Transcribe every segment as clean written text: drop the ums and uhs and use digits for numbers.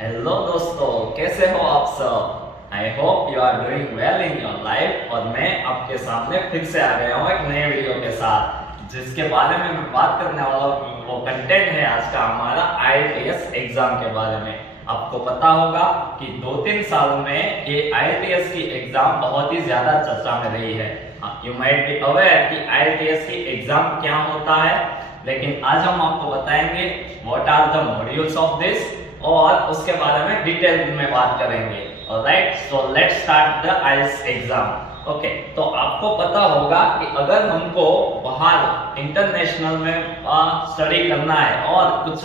Hello दोस्तों, कैसे हो आप सब। I hope you are doing well in your life. और मैं आपके सामने फिर से आ गया हूँ एक नए वीडियो के साथ, जिसके बारे में मैं बात करने वाला हूँ। वो कंटेंट है आज का हमारा IELTS एग्जाम के बारे में। आपको पता होगा कि 2-3 साल में ये IELTS की एग्जाम बहुत ही ज्यादा चर्चा में रही है। यू माइट बी अवेयर कि IELTS की एग्जाम क्या होता है, लेकिन आज हम आपको बताएंगे what are the modules of this, और उसके बारे में डिटेल में बात करेंगे। Alright, so let's start the IELTS exam. Okay, तो आपको पता होगा कि अगर हमको बाहर इंटरनेशनल में स्टडी करना है और कुछ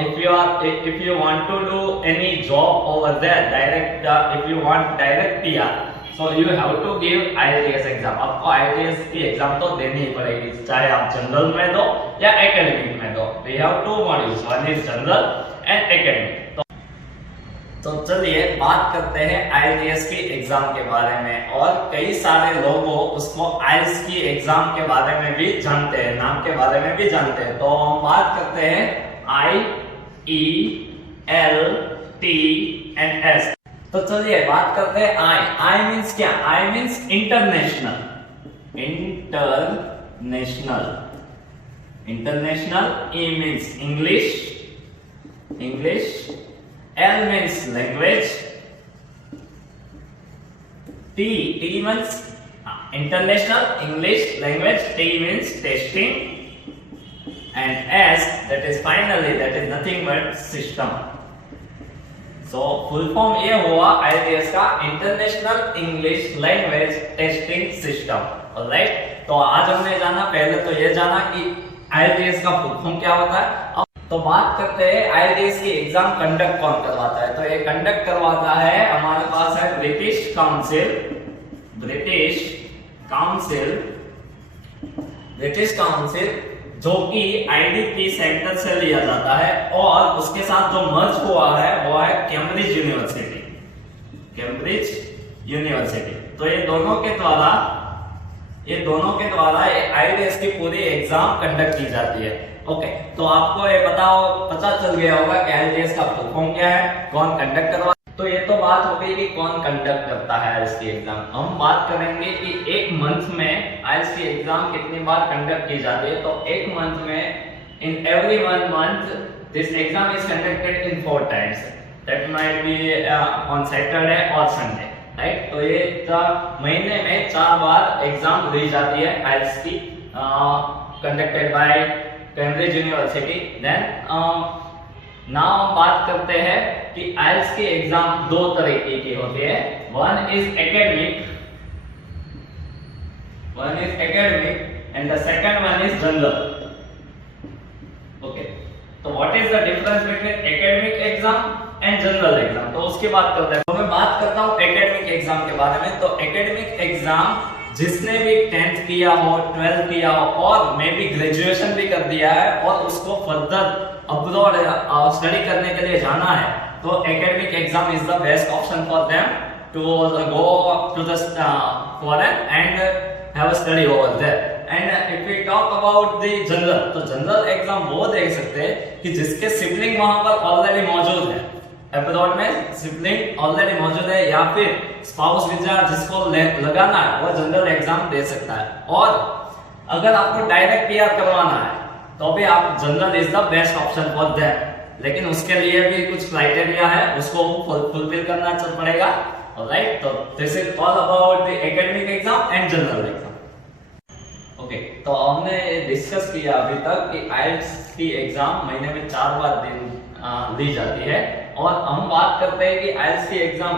if you want to do any job over there direct, if you want direct PR, so you have to give IELTS exam. आपको IELTS की एग्जाम तो देनी ही पड़ेगी, चाहे आप जनरल में दो या एकेडमिक में दो। We have 2 modules, one is general and academic. तो चलिए बात करते हैं IELTS की एग्जाम के बारे में। और कई सारे लोग उसको IELTS की एग्जाम के बारे में भी जानते हैं, नाम के बारे में भी जानते हैं। तो हम बात करते हैं IELTS एंड S। तो चलिए बात करते हैं I मींस क्या? I means international, E means English, L means language, T means international English language, T means testing, and S that is nothing but system. So full form ये हुआ IELTS का international English language testing system. Alright, तो आज हमने जाना, पहले तो ये जाना कि IELTS का फुल फॉर्म क्या होता है। तो बात करते हैं IELTS की एग्जाम कंडक्ट कौन करवाता है। तो ये कंडक्ट करवाता है, हमारे पास है ब्रिटिश काउंसिल, जो कि IDP सेंटर से लिया जाता है। और उसके साथ जो मर्ज हुआ है वो है कैम्ब्रिज यूनिवर्सिटी। तो ये दोनों के द्वारा ये IELTS की पूरी एग्जाम कंडक्ट की जाती है। ओके, तो आपको ये पता चल गया होगा कि IELTS का फुल फॉर्म क्या है, कौन कंडक्ट करवा। तो ये तो बात हो गई कि कौन कंडक्ट करता है IELTS की एग्जाम। हम बात करेंगे कि एक मंथ में IELTS की एग्जाम कितनी बार कंडक्ट की जाती है। तो एक मंथ में in every 1 month this exam is conducted in 4 times, that might be on Saturday और संडे। राइट, तो ये महीने में 4 बार एग्जाम ली जाती है IELTS की, conducted by Cambridge University. Then now हम बात करते हैं कि IELTS की एग्जाम 2 तरीके की होती है। One is academic and the second one is general. Okay, तो what is the difference between academic exam and general exam, तो उसकी बात करते हैं। तो मैं बात करता हूँ एकेडमिक एग्जाम के बारे में। तो एकेडमिक एग्जाम जिसने भी 10th किया हो, 12th किया हो और मे बी ग्रेजुएशन भी कर दिया है और उसको फर्दर अब्रॉड स्टडी करने के लिए जाना है, तो academic exam is the best option for them to go to the foreign and have a study over there. And if we talk about the general, तो जनरल एग्जाम वो देख सकते हैं कि जिसके सिबलिंग वहां पर ऑलरेडी मौजूद है, अब्रॉड में सिबलिंग ऑलरेडी मौजूद है, या फिर स्पाउस वीजा जिसको लगाना है वो जनरल एग्जाम दे सकता है। और अगर आपको डायरेक्ट PR करवाना है तो भी आप general is the best option for that, लेकिन उसके लिए भी कुछ क्राइटेरिया है, उसको फुलफिल करना पड़ेगा। ऑलराइट, तो this is all about the academic exam and general exam. Okay, तो हमने डिस्कस किया अभी तक कि IELTS की एग्जाम महीने में 4 बार दी जाती है। और हम बात करते हैं कि IELTS की एग्जाम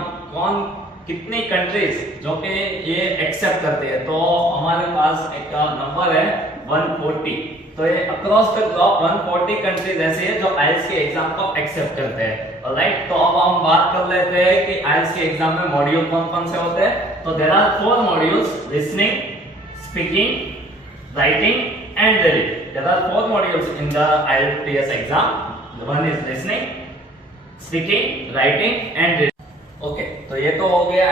कितनी कंट्रीज जो कि ये एक्सेप्ट करती है। तो हमारे पास एक नंबर है 140। तो ये अक्रॉस द ग्लोब 140 कंट्रीज ऐसी है जो IELTS की एग्जाम को एक्सेप्ट करते हैं। ऑलराइट, तो अब हम बात कर लेते हैं कि IELTS की एग्जाम में मॉड्यूल कौन कौन से होते हैं। तो there are 4 modules, listening, speaking, writing and reading. There are 4 modules in the IELTS exam. One is listening, speaking, writing and reading. Okay, तो ये तो हो गया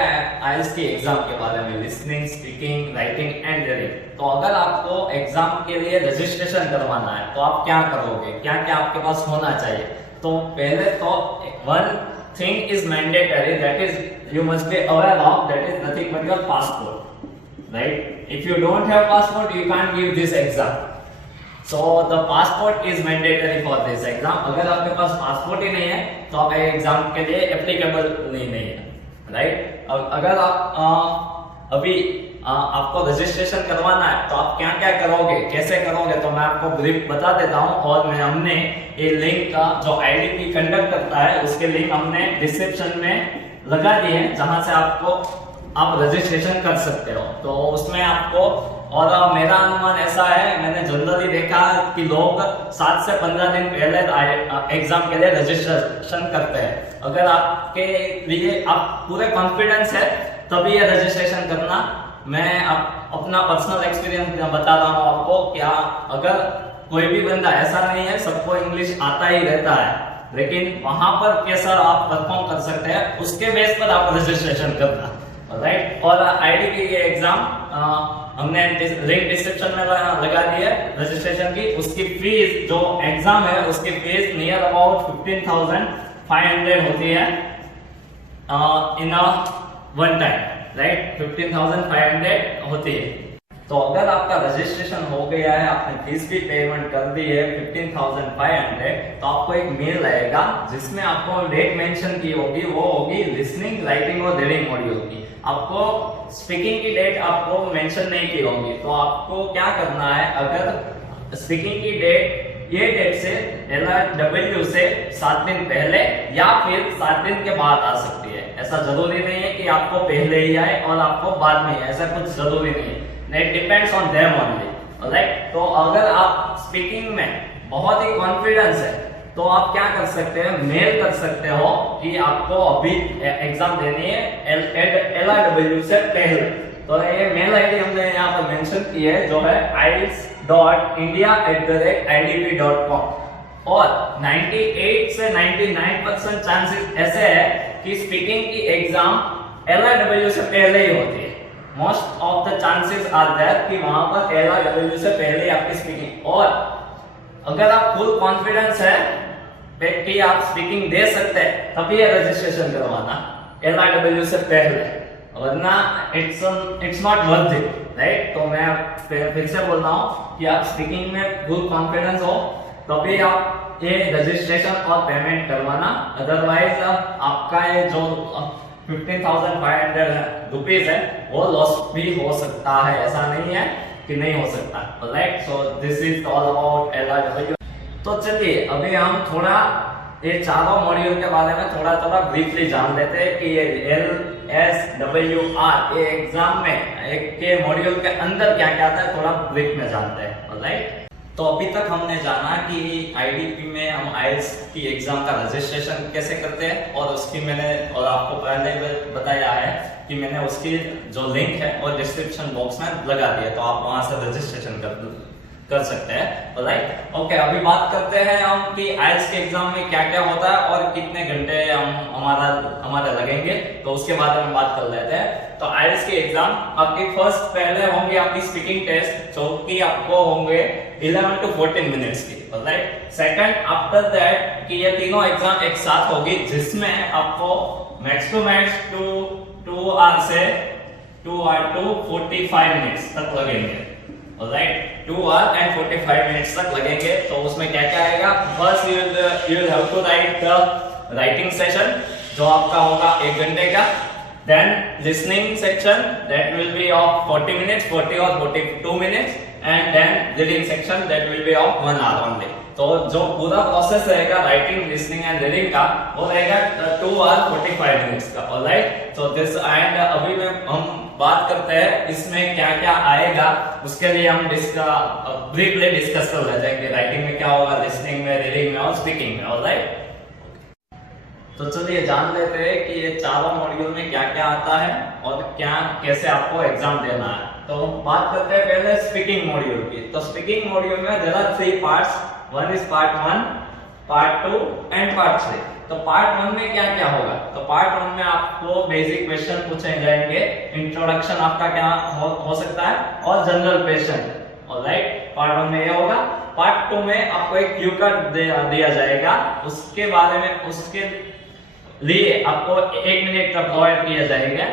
IELTS की एग्जाम के बारे में, listening, speaking, writing and reading. तो अगर आपको एग्जाम के लिए रजिस्ट्रेशन करवाना है तो आप क्या करोगे, क्या क्या आपके पास होना चाहिए। तो पहले तो one thing is mandatory, that is you must be aware of, that is nothing but your passport, right? If you don't have passport you can't give this exam, so the passport is mandatory for this exam. अगर आपके पास passport ही नहीं है तो आप exam के लिए applicable नहीं है, राइट? अगर आप अभी आपको रजिस्ट्रेशन करवाना है तो आप क्या क्या करोगे, कैसे करोगे, तो मैं आपको ब्रीफ बता देता हूँ। और हमने ये लिंक का जो आईडीपी कंडक्ट करता है उसके लिंक हमने डिस्क्रिप्शन में लगा दिए हैं, जहां से आप रजिस्ट्रेशन कर सकते हो। तो उसमें आपको, और मेरा अनुमान ऐसा है, मैंने जनरली देखा कि लोग 7 से 15 दिन पहले एग्जाम के लिए रजिस्ट्रेशन करते हैं। अगर आपके लिए आप पूरे कॉन्फिडेंस है तभी ये रजिस्ट्रेशन करना। मैं अपना पर्सनल एक्सपीरियंस बता रहा हूँ आपको। क्या अगर कोई भी बंदा, ऐसा नहीं है सबको इंग्लिश आता ही रहता है, लेकिन वहां पर कैसा आप परफॉर्म कर सकते हैं उसके बेस पर आप रजिस्ट्रेशन करना, राइट? और आईडीपी के एग्जाम हमने लिंक डिस्क्रिप्शन में लगा दी है रजिस्ट्रेशन की। उसकी फीस जो एग्जाम है उसकी फीस नियर अबाउट 15,500 होती है इन वन टाइम, राइट? 15,500 होती है। तो अगर आपका रजिस्ट्रेशन हो गया है, आपने फीस भी पेमेंट कर दी है 15,500, तो आपको एक मेल आएगा जिसमें आपको डेट मेंशन की होगी, वो होगी लिसनिंग, राइटिंग और रीडिंग मॉड्यूल की। आपको स्पीकिंग की डेट आपको मेंशन नहीं की होगी, तो आपको क्या करना है, अगर स्पीकिंग की डेट ये डेट से LRW से 7 दिन पहले या फिर 7 दिन के बाद आ सकती है। ऐसा जरूरी नहीं है कि आपको पहले ही आए और आपको बाद में, ऐसा कुछ जरूरी नहीं है। It depends on them only, alright? तो अगर आप स्पीकिंग में बहुत ही कॉन्फिडेंस है तो आप क्या कर सकते हैं, मेल कर सकते हो कि आपको अभी एग्जाम देनी है LRW से पहले। तो ये मेल आईडी हमने यहाँ पर मेंशन की है, जो है ielts.india@idp.com। और 98 से 99% चांसेस ऐसे है कि स्पीकिंग की एग्जाम LRW से पहले ही होती है। Most of the chances are there कि वहां पर LRW से पहले आपकी स्पीकिंग, और अगर आप फुल कॉन्फिडेंस है कि आप स्पीकिंग दे सकते हैं तभी ये रजिस्ट्रेशन करवाना LRW से पहले, वरना it's not worth it, right? तो मैं फिर से बोल रहा हूँ कि आप स्पीकिंग में फुल कॉन्फिडेंस हो तभी आप ये रजिस्ट्रेशन और पेमेंट करवाना, अदरवाइज आपका ये जो 15,500 रुपीज है वो लॉस भी हो सकता है। ऐसा नहीं है कि नहीं हो सकता, right? So this is all about LRW। तो चलिए अभी हम थोड़ा ये चारों मॉड्यूल के बारे में थोड़ा ब्रीफली जान लेते हैं कि ये LSWR ये एग्जाम में एक के मॉड्यूल के अंदर क्या क्या आता है, थोड़ा ब्रीफ में जानते हैं, राइट? तो अभी तक हमने जाना कि आईडीपी में हम IELTS की एग्जाम का रजिस्ट्रेशन कैसे करते हैं, और उसकी मैंने और आपको पहले बताया है कि मैंने उसकी जो लिंक है और डिस्क्रिप्शन बॉक्स में लगा दिया, तो आप वहां से रजिस्ट्रेशन कर सकते हैं, राइट? ओके, अभी बात करते हैं हम कि IELTS के एग्जाम में क्या क्या होता है और कितने घंटे हमारे लगेंगे, तो उसके बारे में बात कर लेते हैं। तो IELTS के एग्जाम आपकी फर्स्ट पहले होंगे आपकी स्पीकिंग टेस्ट, जो कि आपको होंगे 11 to 14 मिनट्स की, राइट? सेकंड आफ्टर दैट कि ये तीनों एग्जाम एक साथ होगी, जिसमें आपको मैक्स टू मैक्स 2 आवर से 2 hour to 45 मिनट्स तक लगेंगे, राइट? 2 hour and 45 मिनट्स तक लगेंगे। तो उसमें क्या क्या आएगा, first you will have to write the writing session जो आपका होगा 1 घंटे का, then listening section that will be of 40 minutes, 40 or 42 minutes, and then reading section that will be of 1 hour only। तो जो पूरा प्रोसेस रहेगा राइटिंग, लिसनिंग एंड रीडिंग का, वो रहेगा 2 hour 45 मिनट्स का, ऑलराइट? तो दिस एंड अभी में हम बात करते हैं इसमें क्या क्या आएगा, उसके लिए हम ब्रीफली डिस्कस कर लेते हैं कि राइटिंग में क्या होगा, लिसनिंग में, रीडिंग में और स्पीकिंग में, ऑलराइट? तो चलिए जान लेते हैं कि ये चारों मॉड्यूल में क्या क्या आता है और क्या कैसे आपको एग्जाम देना है। तो बात करते हैं पहले स्पीकिंग मॉड्यूल की। तो स्पीकिंग मॉड्यूल में there are 3 parts, one is part 1, part 2 and part 3। तो पार्ट 1 में क्या क्या होगा, तो पार्ट 1 में आपको बेसिक क्वेश्चन पूछे जाएंगे, इंट्रोडक्शन आपका क्या हो सकता है और जनरल क्वेश्चन, ऑलराइट? पार्ट 1 में ये होगा। पार्ट 2 में आपको एक क्यू कार्ड दिया जाएगा, उसके बारे में उसके लिए आपको 1 मिनट का प्रोवाइड किया जाएगा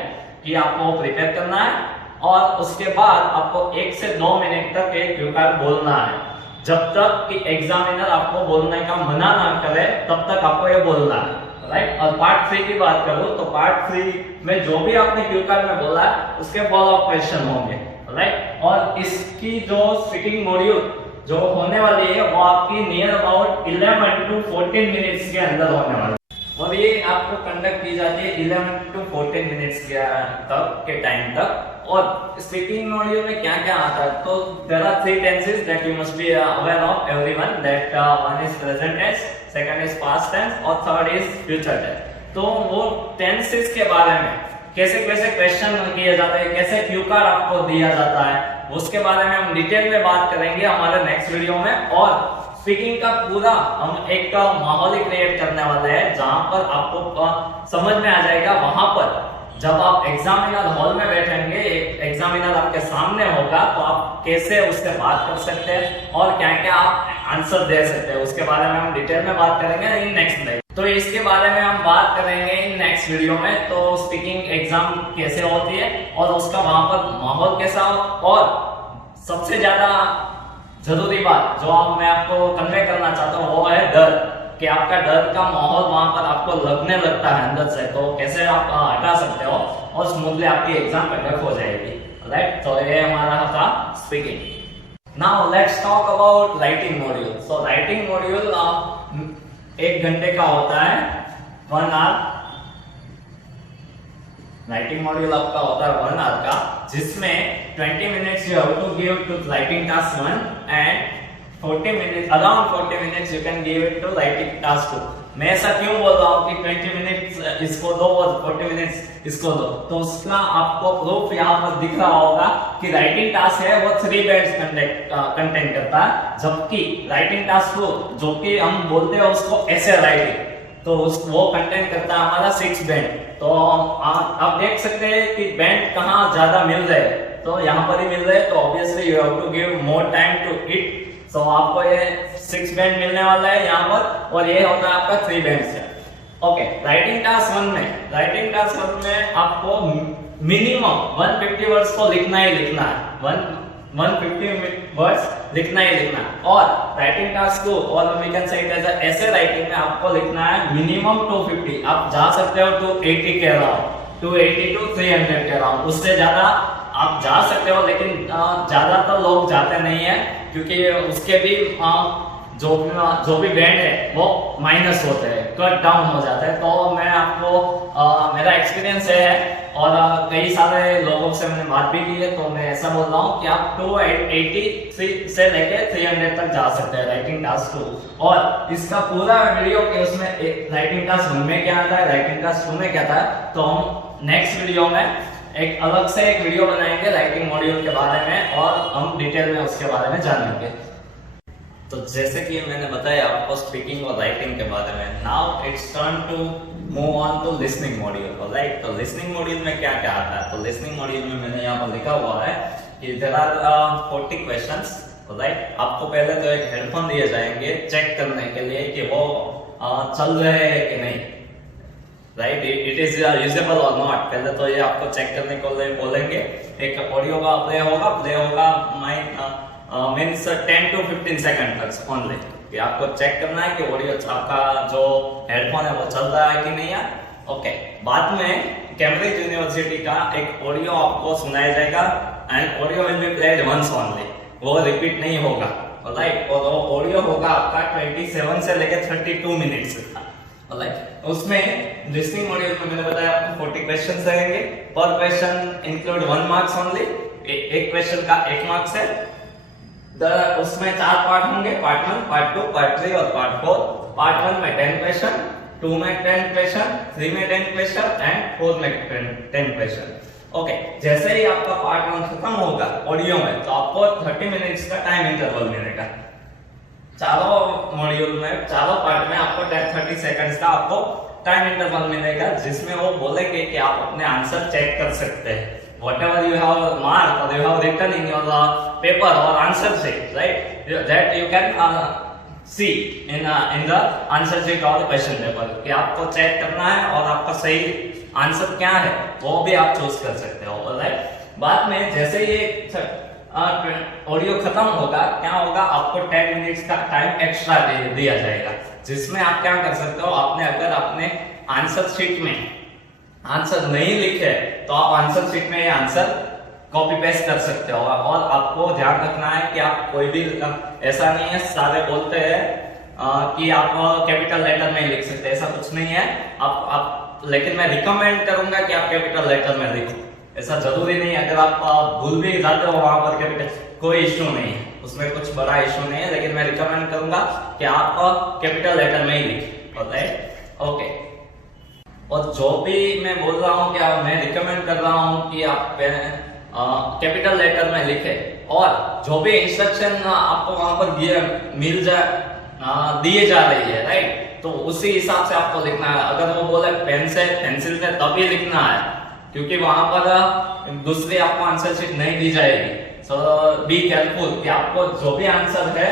कि आपको प्रिपेयर करना है, और उसके बाद आपको 1 से 2 मिनट तक एक क्यू कार्ड बोलना है। जब तक कि एग्जामिनर आपको बोलने का मना ना करे तब तक आपको ये बोलना है, राइट। और पार्ट 3 की बात करूं तो पार्ट 3 में जो भी आपने क्यू कार्ड में बोला है उसके फॉलो अप क्वेश्चन होंगे, राइट। और इसकी जो स्पीकिंग मॉड्यूल जो होने वाली है वो आपकी नियर अबाउट 11 to 14 मिनट्स के अंदर होने वाली है, और ये आपको कंडक्ट की जाती है 11 to 14 मिनट्स के टाइम तक। और स्पीकिंग मॉड्यूल में क्या क्या आता है, तो there are 3 tenses that you must be aware of everyone, that one is present tense, second is past tense और थर्ड इज फ्यूचर टेंस। तो वो टेंसेस के बारे में कैसे कैसे क्वेश्चन किए जाते हैं, कैसे क्यू कार्ड आपको दिया जाता है, उसके बारे में हम डिटेल में बात करेंगे हमारे नेक्स्ट वीडियो में। और स्पीकिंग का पूरा हम एक माहौल क्रिएट करने वाले हैं जहां पर आपको समझ में आ जाएगा। वहां पर जब आप एग्जामिनर हॉल में बैठेंगे, एग्जामिनर आपके सामने होगा, तो आप कैसे उससे बात कर सकते हैं और क्या क्या आप आंसर दे सकते हैं, उसके बारे में हम डिटेल में बात करेंगे इन नेक्स्ट वीडियो। तो इसके बारे में हम बात करेंगे इन नेक्स्ट वीडियो में। तो स्पीकिंग एग्जाम कैसे होती है और उसका वहां पर माहौल कैसा हो, और सबसे ज्यादा जरूरी बात जो मैं आपको कन्वे करना चाहता हूँ वो है डर, कि आपका डर का माहौल वहां पर आपको लगने लगता है अंदर से, तो कैसे आप हटा सकते हो और स्मूथली आपकी एग्जाम कंडक्ट हो जाएगी, राइट। तो ये हमारा था speaking. Now let's talk about writing module. So writing module 1 घंटे का होता है, 1 आवर। राइटिंग मॉड्यूल आपका होता है 1 आवर का, जिसमें 20 minutes you have to give to writing task 1 and 40 minutes, around 40 minutes you can give it to writing task 2। मैं ऐसा क्यों बोल रहा हूँ कि 20 मिनट्स इसको दो और 40 मिनट्स इसको दो, तो उसका आपको प्रूफ यहाँ पर दिख रहा होगा कि राइटिंग टास्क है वो 3 बैंड्स कंटेंट करता है, जबकि राइटिंग टास्क 2 जो कि हम बोलते हैं उसको ऐसे राइटिंग, तो वो कंटेंट करता है हमारा 6 बैंड। तो आप देख सकते हैं कि बैंड कहाँ ज्यादा मिल रहे हैं, तो यहाँ पर ही मिल रहे हैं, तो obviously you have to give more time to it. So आपको ये 6 बैंड मिलने वाला है यहाँ पर, और ये होता है आपका 3 बैंड से। ओके, राइटिंग टास्क 1 में आपको मिनिमम 150 वर्ड्स को लिखना ही लिखना है, 150 वर्ड्स लिखना ही लिखना है। और राइटिंग टास्क 2 और we can say it as ऐसे राइटिंग में आपको लिखना है मिनिमम 250, आप जा सकते हो 280 के अराउंड, 280 to 300 के अराउंड, उससे ज्यादा आप जा सकते हो, लेकिन ज्यादातर लोग जाते नहीं है, क्योंकि उसके भी जो भी बैंड है वो माइनस होते हैं, कट डाउन हो जाता है। तो मैं आपको मेरा एक्सपीरियंस है और कई सारे लोगों से मैंने बात भी की है, तो मैं ऐसा बोल रहा हूँ कि आप 280 से लेके 300 तक जा सकते हैं राइटिंग टास्क 2। और इसका पूरा वीडियो के उसमें राइटिंग टास्क 1 में क्या आता है, राइटिंग टास्क 2 में क्या था, तो हम नेक्स्ट वीडियो में एक अलग से एक वीडियो बनाएंगे राइटिंग मॉड्यूल के बारे में, और हम डिटेल में उसके बारे में जानेंगे। तो जैसे कि मैंने बताया आपको स्पीकिंग और राइटिंग के बारे में, now it's turn to move on to listening module, right. तो लिसनिंग मॉड्यूल में क्या क्या आता है, तो लिसनिंग मॉड्यूल में मैंने यहाँ पर लिखा हुआ है कि देयर आर 40 क्वेश्चंस, राइट। आपको पहले तो एक हेडफोन दिए जाएंगे चेक करने के लिए कि वो चल रहे हैं कि नहीं, राइट, इट इज यूजेबल और नॉट। पहले तो ये आपको चेक करने को बोलेंगे, एक ऑडियो का प्ले होगा मींस 10 to 15 सेकंड तक ओनली, कि आपको चेक करना है कि ऑडियो आपका जो हेडफोन है वो चल रहा है कि नहीं है। ओके, बाद में कैम्ब्रिज यूनिवर्सिटी का एक ऑडियो आपको सुनाया जाएगा, and audio will be played once only, वो रिपीट नहीं होगा, राइट। और वो ऑडियो होगा आपका 27 से लेकर 32 मिनट्स का, राइट। उसमें लिसनिंग मॉड्यूल में मैंने बताया आपको 40 क्वेश्चंस रहेंगे, पर क्वेश्चन इंक्लूड 1 मार्क्स ओनली, एक क्वेश्चन का 1 मार्क्स है। उसमें 4 पार्ट होंगे, पार्ट 1, पार्ट 2, पार्ट 3 और पार्ट 4। पार्ट 1 में 10 क्वेश्चन, 2 में 10 क्वेश्चन, 3 में 10 क्वेश्चन एंड 4 में 10 क्वेश्चन। ओके, जैसे ही आपका पार्ट 1 खत्म होगा ऑडियो में, तो आपको 30 मिनट्स का टाइम इंटरवल मिलेगा। चारों मॉड्यूल में, चारों पार्ट में आपको 30 सेकंड्स का आपको टाइम इंटरवल मिलेगा, जिसमें वो बोलेंगे कि आप अपने आंसर चेक कर सकते हैं। Whatever you have marked or you have written in your paper or answer sheet, right? That you can see in the answer sheet or the question paper कि आपको चेक करना है और आपका सही आंसर क्या है वो भी आप चूज कर सकते हो, राइट? बाद में जैसे ये ऑडियो खत्म होगा, क्या होगा, आपको 10 मिनट्स का टाइम एक्स्ट्रा दिया जाएगा, जिसमें आप क्या कर सकते हो, आपने अगर अपने आंसर शीट में आंसर नहीं लिखे तो आप आंसर शीट में ये आंसर कॉपी पेस्ट कर सकते हो। और आपको ध्यान रखना है कि आप कोई भी, ऐसा नहीं है सारे बोलते हैं कि आप कैपिटल लेटर में ही लिख सकते हैं, ऐसा कुछ नहीं है। आप लेकिन मैं रिकमेंड करूंगा कि आप कैपिटल लेटर में लिखो, ऐसा जरूरी नहीं है। अगर आप भूल भी जाते हो वहां पर कैपिटल, कोई इश्यू नहीं है, उसमें कुछ बड़ा इश्यू नहीं है, लेकिन मैं रिकमेंड करूंगा कि आप कैपिटल लेटर में ही लिखें, राइट? ओके। और जो भी मैं बोल रहा हूँ कि मैं रिकमेंड कर रहा हूँ कि आप कैपिटल लेटर में लिखे, और जो भी इंस्ट्रक्शन आपको वहां पर मिल जाए दिए जा रही है, राइट, तो उसी हिसाब से आपको लिखना है। अगर वो बोले पेन से पेंसिल से तभी लिखना है, क्योंकि वहां पर दूसरी आपको आंसर शीट नहीं दी जाएगी। सो बी केयरफुल कि आपको जो भी आंसर है,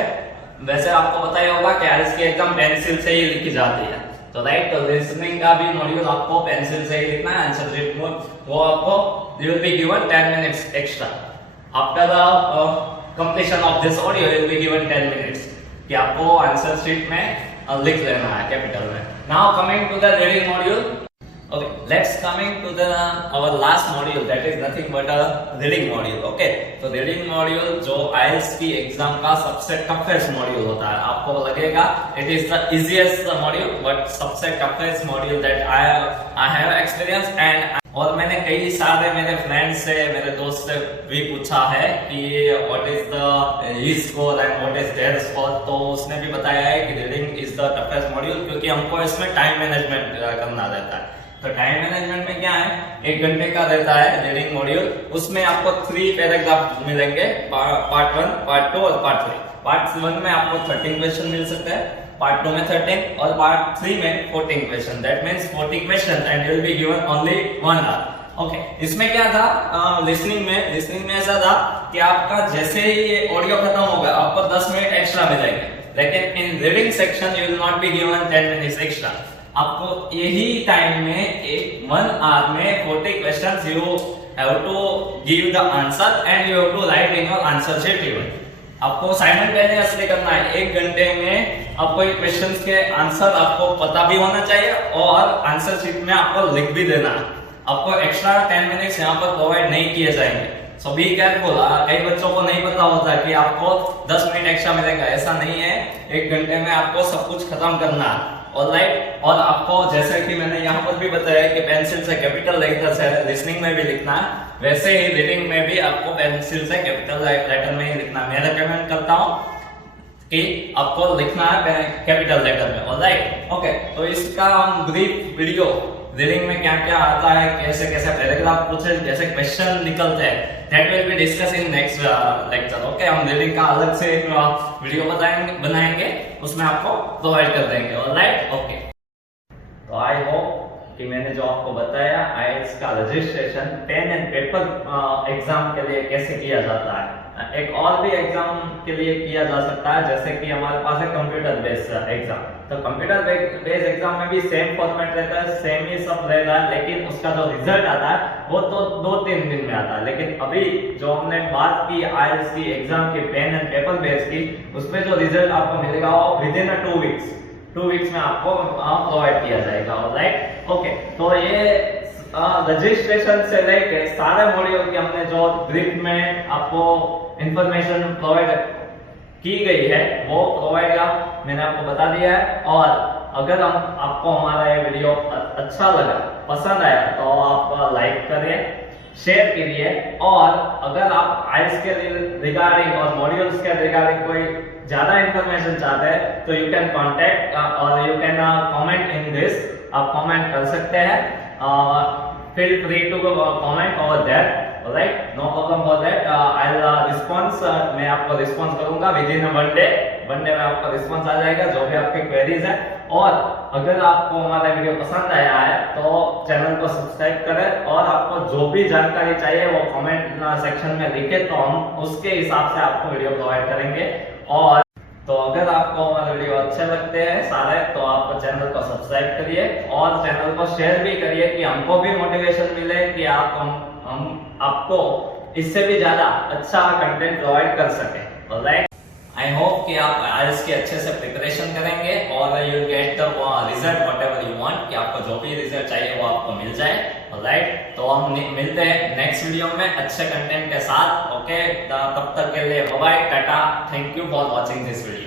वैसे आपको पता ही होगा कि आईएएस की एग्जाम पेंसिल से ही लिखी जाती है, तो राइट, तो लिसनिंग का भी मॉड्यूल आपको पेंसिल से ही लिखना है। आंसर शीट में वो आपको you will be given 10 minutes extra after the completion of this audio, you will be given 10 minutes कि आपको आंसर शीट में लिख लेना है कैपिटल में। Now coming to the reading module. Okay, let's coming to the our last module, that is nothing but a reading module. Okay, तो reading module जो IELTS की एग्जाम का सबसे toughest module होता है। आपको लगेगा it is the easiest module, but सबसे toughest module that I have experienced। and और मैंने कई सारे मेरे फ्रेंड्स से, मेरे दोस्त से भी पूछा है कि what is the his score and what is their score, तो उसने भी बताया है कि reading is the toughest module, क्योंकि हमको इसमें टाइम मैनेजमेंट करना रहता है। तो टाइम मैनेजमेंट में क्या है, 1 घंटे का रहता है रीडिंग मॉड्यूल, उसमें आपको 3 पैराग्राफ मिलेंगे, पार्ट 1, पार्ट 2 और पार्ट 3। पार्ट 1 में आपको 13 क्वेश्चन मिल सकते हैं, पार्ट 2 में 13 और पार्ट 3 में 14 question, that means 40 question and you will be given only 1 hour. Okay, इसमें क्या था, लिसनिंग में ऐसा था कि आपका जैसे ही ये ऑडियो खत्म होगा आपको 10 मिनट एक्स्ट्रा मिलेंगे, लेकिन in reading section you will not be given 10 minutes extra. आपको यही टाइम में 1 आवर में 40 questions you have to give the answer and you have to write in your answer sheet even. आपको simultaneously करना है, 1 घंटे में आपको ये क्वेश्चंस के आंसर आपको पता भी होना चाहिए और आंसर शीट में आपको लिख भी देना है। आपको एक्स्ट्रा 10 मिनट्स यहाँ पर प्रोवाइड नहीं किए जाएंगे, सो बी केयरफुल। कई बच्चों को नहीं पता होता कि आपको 10 मिनट एक्स्ट्रा मिलेगा, ऐसा नहीं है। 1 घंटे में आपको सब कुछ खत्म करना है, ऑलराइट। और आपको जैसे कि मैंने यहाँ पर भी बताया कि पेंसिल से कैपिटल लेटर से लिसनिंग में भी लिखना है, वैसे ही रीडिंग में भी आपको पेंसिल से कैपिटल लेटर में ही लिखना है। मैं रेकमेंड करता हूँ कि आपको लिखना है कैपिटल लेटर में, ऑलराइट। ओके, तो इसका हम ब्रीफ वीडियो रीडिंग में क्या क्या आता है, कैसे कैसे पैराग्राफ पूछे, कैसे क्वेश्चन निकलते हैं, that will be discuss in next lecture. Okay, हम रीडिंग का अलग से एक वीडियो बनाएंगे, उसमें आपको प्रोवाइड कर देंगे, ऑलराइट। ओके, तो आई होप कि मैंने जो आपको बताया आईएलटीएस का registration pen and paper exam के लिए कैसे किया जाता है, एक और भी एग्जाम के लिए किया जा सकता है, जैसे कि हमारे पास है कंप्यूटर बेस्ड एग्जाम। तो कंप्यूटर बेस्ड एग्जाम में भी सेम फॉर्मेट रहता है, सेम ही सब रहता है, लेकिन उसका जो रिजल्ट आता है वो तो 2-3 दिन में आता है। लेकिन अभी जो हमने बात की आईएलटीएस की एग्जाम की पेन एंड पेपर बेस्ड की, उसमें जो रिजल्ट आपको मिलेगा वो विदिन 2 वीक्स में आपको प्रोवाइड किया जाएगा, ऑलराइट। ओके, तो ये रजिस्ट्रेशन से लेके सारे मॉड्यूल के हमने जो ब्रीफ में आपको इंफॉर्मेशन प्रोवाइड की गई है वो प्रोवाइड मैंने आपको बता दिया है। और अगर आपको हमारा ये वीडियो अच्छा लगा, पसंद आया, तो आप लाइक करें, शेयर कीजिए। और अगर आप आईएलटीएस के रिगार्डिंग और मॉड्यूल्स के रिगार्डिंग कोई ज्यादा इंफॉर्मेशन चाहते हैं तो यू कैन कॉन्टेक्ट और you can comment in this, आप कमेंट कर सकते हैं, feel free to comment over that, alright, no problem for that. I will response, मैं आपको रिस्पॉन्स करूंगा विद इन 1 डे 1 डे में आपका रिस्पॉन्स आ जाएगा जो भी आपके क्वेरीज है। और अगर आपको हमारा वीडियो पसंद आया है तो चैनल को सब्सक्राइब करें, और आपको जो भी जानकारी चाहिए वो कमेंट सेक्शन में लिखे तो हम उसके हिसाब से आपको वीडियो प्रोवाइड करेंगे। और तो अगर आपको हमारे वीडियो अच्छे लगते हैं सारे तो आप चैनल को सब्सक्राइब करिए और चैनल को शेयर भी करिए कि हमको भी मोटिवेशन मिले कि हम आपको इससे भी ज्यादा अच्छा कंटेंट प्रोवाइड कर सके। ऑलराइट, आई होप कि आप आईएलटीएस की अच्छे से प्रिपरेशन करेंगे और you get the result whatever you want, कि आपको जो भी रिजल्ट चाहिए वो आपको मिल जाए। ऑलराइट, तो हम मिलते हैं नेक्स्ट वीडियो में अच्छे कंटेंट के साथ। ओके, तब तक के लिए bye bye, tata, thank you for watching this video.